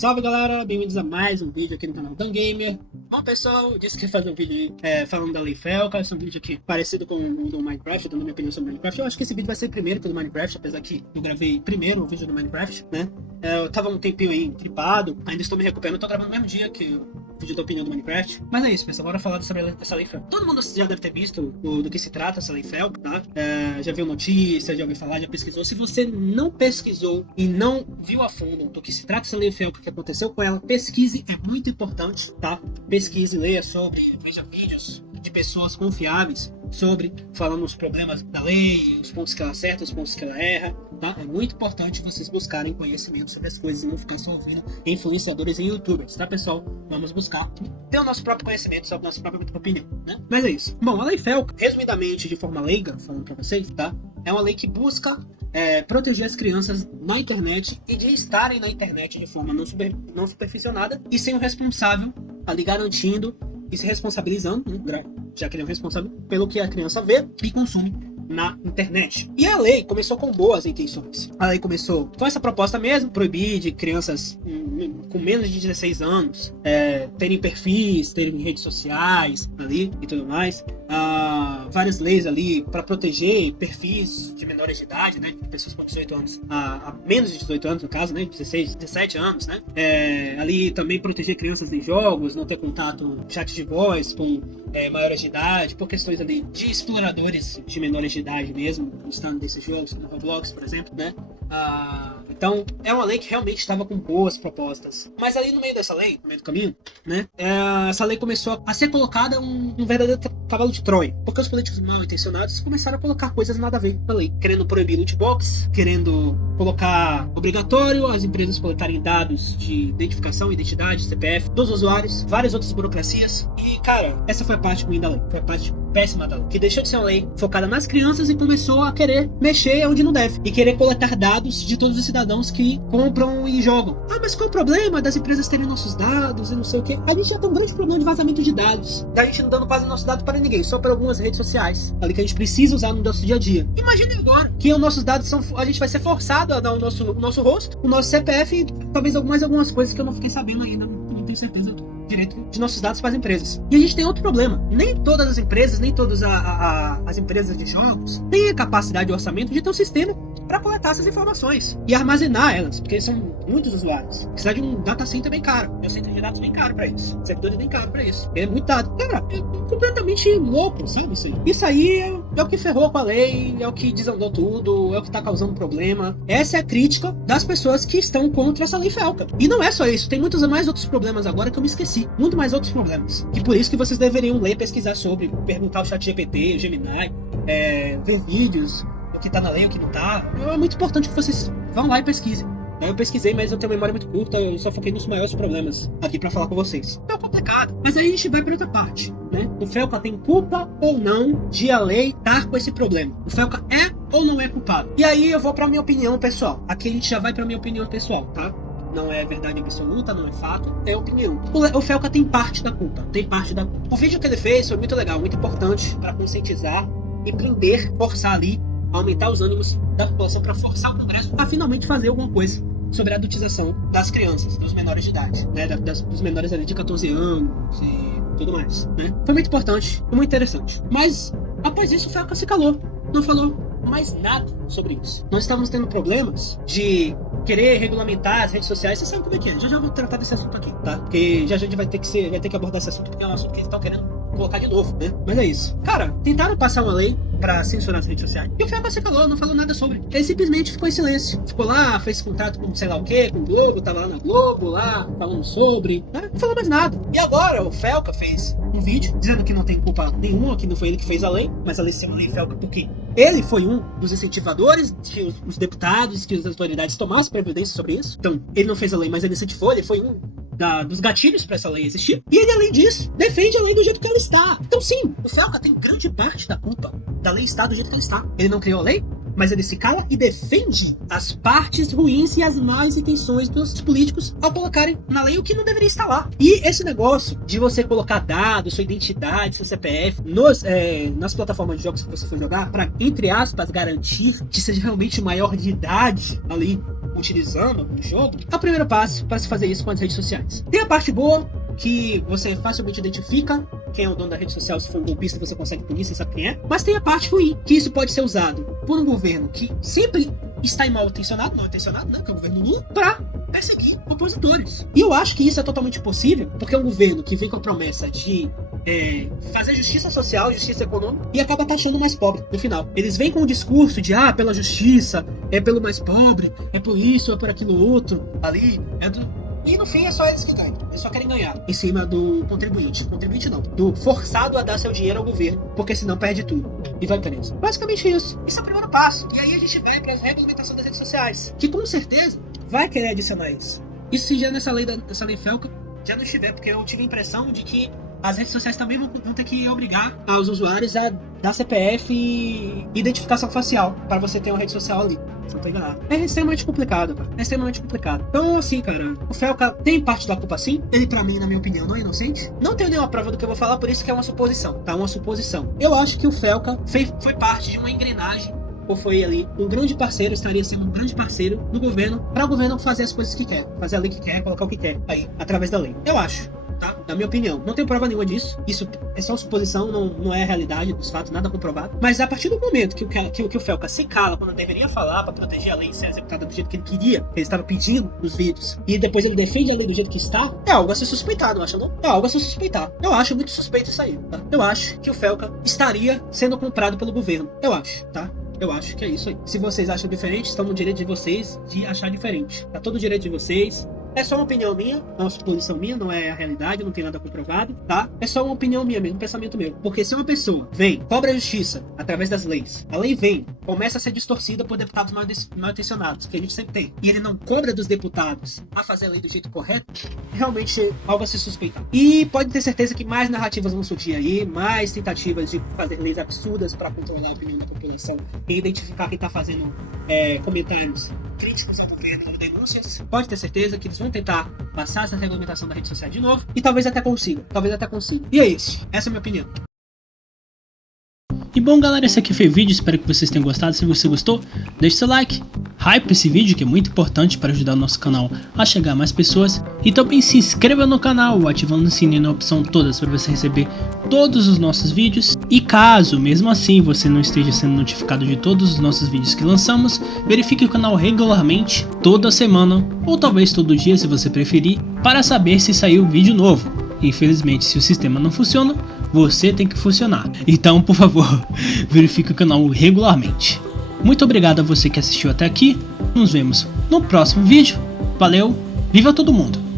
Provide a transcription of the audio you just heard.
Salve galera, bem-vindos a mais um vídeo aqui no canal Dan Gamer. Bom pessoal, disse que ia fazer um vídeo falando da Lei Felka. Esse é um vídeo aqui parecido com o do Minecraft, dando minha opinião sobre Minecraft. Eu acho que esse vídeo vai ser primeiro que o do Minecraft, apesar que eu gravei primeiro o vídeo do Minecraft, né? Eu tava um tempinho aí tripado, ainda estou me recuperando, tô gravando no mesmo dia que o vídeo da opinião do Minecraft. Mas é isso, pessoal, bora falar sobre essa Lei Felka. Todo mundo já deve ter visto do que se trata essa Lei Felka, tá? Já viu notícias, já ouviu falar, já pesquisou. Se você não pesquisou e não viu a fundo do que se trata essa Lei Felka, o que aconteceu com ela, pesquise, é muito importante, tá? Pesquise, leia sobre, veja vídeos de pessoas confiáveis sobre, falando os problemas da lei, os pontos que ela acerta, os pontos que ela erra, tá? É muito importante vocês buscarem conhecimento sobre as coisas e não ficar só ouvindo influenciadores e youtubers, tá, pessoal? Vamos buscar ter o nosso próprio conhecimento sobre a nossa própria opinião, né? Mas é isso. Bom, a Lei Felka, resumidamente, de forma leiga, falando pra vocês, tá? É uma lei que busca proteger as crianças na internet e de estarem na internet de forma não supervisionada e sem o responsável ali garantindo e se responsabilizando, né, já que ele é o responsável pelo que a criança vê e consome na internet. E a lei começou com boas intenções. A lei começou com essa proposta mesmo, proibir de crianças com menos de 16 anos terem perfis, terem redes sociais ali e tudo mais. Várias leis ali para proteger perfis de menores de idade, né? De pessoas com 18 anos, a menos de 18 anos no caso, né? 16, 17 anos, né? Ali também proteger crianças em jogos, não ter contato, chat de voz com maiores de idade, por questões ali de exploradores de menores de idade mesmo, gostando desses jogos, como Roblox, por exemplo, né? Então, é uma lei que realmente estava com boas propostas. Mas ali no meio dessa lei, no meio do caminho, né? Essa lei começou a ser colocada um verdadeiro cavalo de Troia. Porque os políticos mal intencionados começaram a colocar coisas nada a ver na lei. Querendo proibir loot box, querendo colocar obrigatório as empresas coletarem dados de identificação, identidade, CPF dos usuários, várias outras burocracias. E, cara, essa foi a parte ruim da lei. Foi a parte péssima da lei. Que deixou de ser uma lei focada nas crianças e começou a querer mexer onde não deve. E querer coletar dados de todos os cidadãos que compram e jogam. Mas qual é o problema das empresas terem nossos dados e não sei o que? A gente já tem um grande problema de vazamento de dados. Da gente não dando quase nossos dados para ninguém, só para algumas redes sociais. Ali que a gente precisa usar no nosso dia a dia. Imagine agora que os nossos dados a gente vai ser forçado a dar o nosso rosto, o nosso CPF e talvez algumas coisas que eu não fiquei sabendo ainda. Não tenho certeza do direito de nossos dados para as empresas. E a gente tem outro problema. Nem todas as empresas, nem todas as empresas de jogos têm a capacidade de orçamento de ter um sistema para coletar essas informações e armazenar elas, porque são muitos usuários. Precisa de um data center bem caro. É um centro de dados bem caro para isso. Servidores bem caro para isso. É muito dado. Cara, é completamente louco, sabe isso aí? Isso aí é o que ferrou com a lei, é o que desandou tudo, é o que tá causando problema. Essa é a crítica das pessoas que estão contra essa Lei Felka. E não é só isso, tem muitos mais outros problemas agora que eu me esqueci. Muito mais outros problemas. E por isso que vocês deveriam ler, pesquisar sobre, perguntar ao ChatGPT, o Gemini, ver vídeos, o que tá na lei, o que não tá. É muito importante que vocês vão lá e pesquisem. Eu pesquisei, mas eu tenho memória muito curta, eu só foquei nos maiores problemas aqui pra falar com vocês. É complicado. Mas aí a gente vai pra outra parte, né? O Felka tem culpa ou não de a lei estar com esse problema? O Felka é ou não é culpado? E aí eu vou pra minha opinião pessoal. Aqui a gente já vai pra minha opinião pessoal, tá? Não é verdade absoluta, não é fato, é opinião. O Felka tem parte da culpa, O vídeo que ele fez foi muito legal, muito importante para conscientizar e prender, forçar ali, aumentar os ânimos da população para forçar o Congresso a finalmente fazer alguma coisa sobre a adultização das crianças, dos menores de idade, né, dos menores ali de 14 anos e tudo mais, né. Foi muito importante e muito interessante. Mas, após isso, o Felka se calou, não falou mais nada sobre isso. Nós estávamos tendo problemas de querer regulamentar as redes sociais. Você sabe como é que é. Já vou tratar desse assunto aqui, tá? Porque já a gente vai ter que abordar esse assunto, porque é um assunto que eles estão querendo colocar de novo, né? Mas é isso. Cara, tentaram passar uma lei pra censurar as redes sociais. E o Felka se calou, não falou nada sobre. Ele simplesmente ficou em silêncio. Ficou lá, fez contato com sei lá o que, com o Globo, tava lá na Globo, lá, falando sobre, né? Não falou mais nada. E agora o Felka fez um vídeo dizendo que não tem culpa nenhuma, que não foi ele que fez a lei, mas a lei se chama Lei Felka porque ele foi um dos incentivadores que os deputados, que as autoridades tomassem previdência sobre isso. Então, ele não fez a lei, mas ele incentivou, ele foi um dos gatilhos para essa lei existir. E ele, além disso, defende a lei do jeito que ela está. Então, sim, o Felka tem grande parte da culpa da lei estar do jeito que ela está. Ele não criou a lei, mas ele se cala e defende as partes ruins e as más intenções dos políticos ao colocarem na lei o que não deveria estar lá. E esse negócio de você colocar dados, sua identidade, seu CPF nas plataformas de jogos que você for jogar para, entre aspas, garantir que seja realmente maior de idade ali utilizando no jogo, é o primeiro passo para se fazer isso com as redes sociais. Tem a parte boa, que você facilmente identifica quem é o dono da rede social. Se for um golpista, você consegue punir, você sabe quem é. Mas tem a parte ruim, que isso pode ser usado por um governo que sempre está mal intencionado, que é o governo Lula, para perseguir opositores. E eu acho que isso é totalmente possível, porque é um governo que vem com a promessa de fazer justiça social, justiça econômica, e acaba taxando o mais pobre no final. Eles vêm com o discurso de pela justiça, é pelo mais pobre, é por isso, é por aquilo outro, ali, e no fim é só eles que ganham. Eles só querem ganhar em cima do contribuinte. Contribuinte não, do forçado a dar seu dinheiro ao governo, porque senão perde tudo e vai preso. Basicamente isso. Esse é o primeiro passo. E aí a gente vai para a regulamentação das redes sociais, que com certeza vai querer adicionar isso. Isso se já nessa lei Felca já não estiver, porque eu tive a impressão de que as redes sociais também vão ter que obrigar os usuários a dar CPF e identificação facial para você ter uma rede social ali. Se não tô enganado. É extremamente complicado, cara. É extremamente complicado. Então, assim, cara, o Felca tem parte da culpa sim. Ele, pra mim, na minha opinião, não é inocente. Não tenho nenhuma prova do que eu vou falar, por isso que é uma suposição, tá? Uma suposição. Eu acho que o Felca foi parte de uma engrenagem, ou foi ali um grande parceiro, estaria sendo um grande parceiro do governo, para o governo fazer as coisas que quer, fazer a lei que quer, colocar o que quer aí, através da lei. Eu acho, tá? Na minha opinião. Não tenho prova nenhuma disso. Isso é só suposição, não é a realidade dos fatos, nada comprovado. Mas a partir do momento que o Felca se cala quando deveria falar para proteger a lei e ser executada do jeito que ele queria, que ele estava pedindo nos vídeos, e depois ele defende a lei do jeito que está, é algo a ser suspeitado, não acha não? É algo a se suspeitar. Eu acho muito suspeito isso aí, tá? Eu acho que o Felca estaria sendo comprado pelo governo. Eu acho, tá? Eu acho que é isso aí. Se vocês acham diferente, estão no direito de vocês de achar diferente. Tá todo o direito de vocês. É só uma opinião minha, é uma suposição minha, não é a realidade, não tem nada comprovado, tá? É só uma opinião minha mesmo, um pensamento meu. Porque se uma pessoa vem, cobra a justiça através das leis, a lei vem, começa a ser distorcida por deputados mal intencionados, que a gente sempre tem, e ele não cobra dos deputados a fazer a lei do jeito correto, realmente é algo a se suspeitar. E pode ter certeza que mais narrativas vão surgir aí, mais tentativas de fazer leis absurdas para controlar a opinião da população e identificar quem tá fazendo comentários críticos ao governo ou denúncias. Pode ter certeza que eles vão tentar passar essa regulamentação da rede social de novo e talvez até consiga. E é isso. Essa é a minha opinião. E bom, galera, esse aqui foi o vídeo, espero que vocês tenham gostado. Se você gostou, deixe seu like, hype esse vídeo, que é muito importante para ajudar o nosso canal a chegar a mais pessoas. E também se inscreva no canal, ativando o sininho na opção todas para você receber todos os nossos vídeos. E caso, mesmo assim, você não esteja sendo notificado de todos os nossos vídeos que lançamos, verifique o canal regularmente, toda semana, ou talvez todo dia, se você preferir, para saber se saiu vídeo novo. Infelizmente, se o sistema não funciona, você tem que funcionar. Então, por favor, verifique o canal regularmente. Muito obrigado a você que assistiu até aqui. Nos vemos no próximo vídeo. Valeu, viva todo mundo!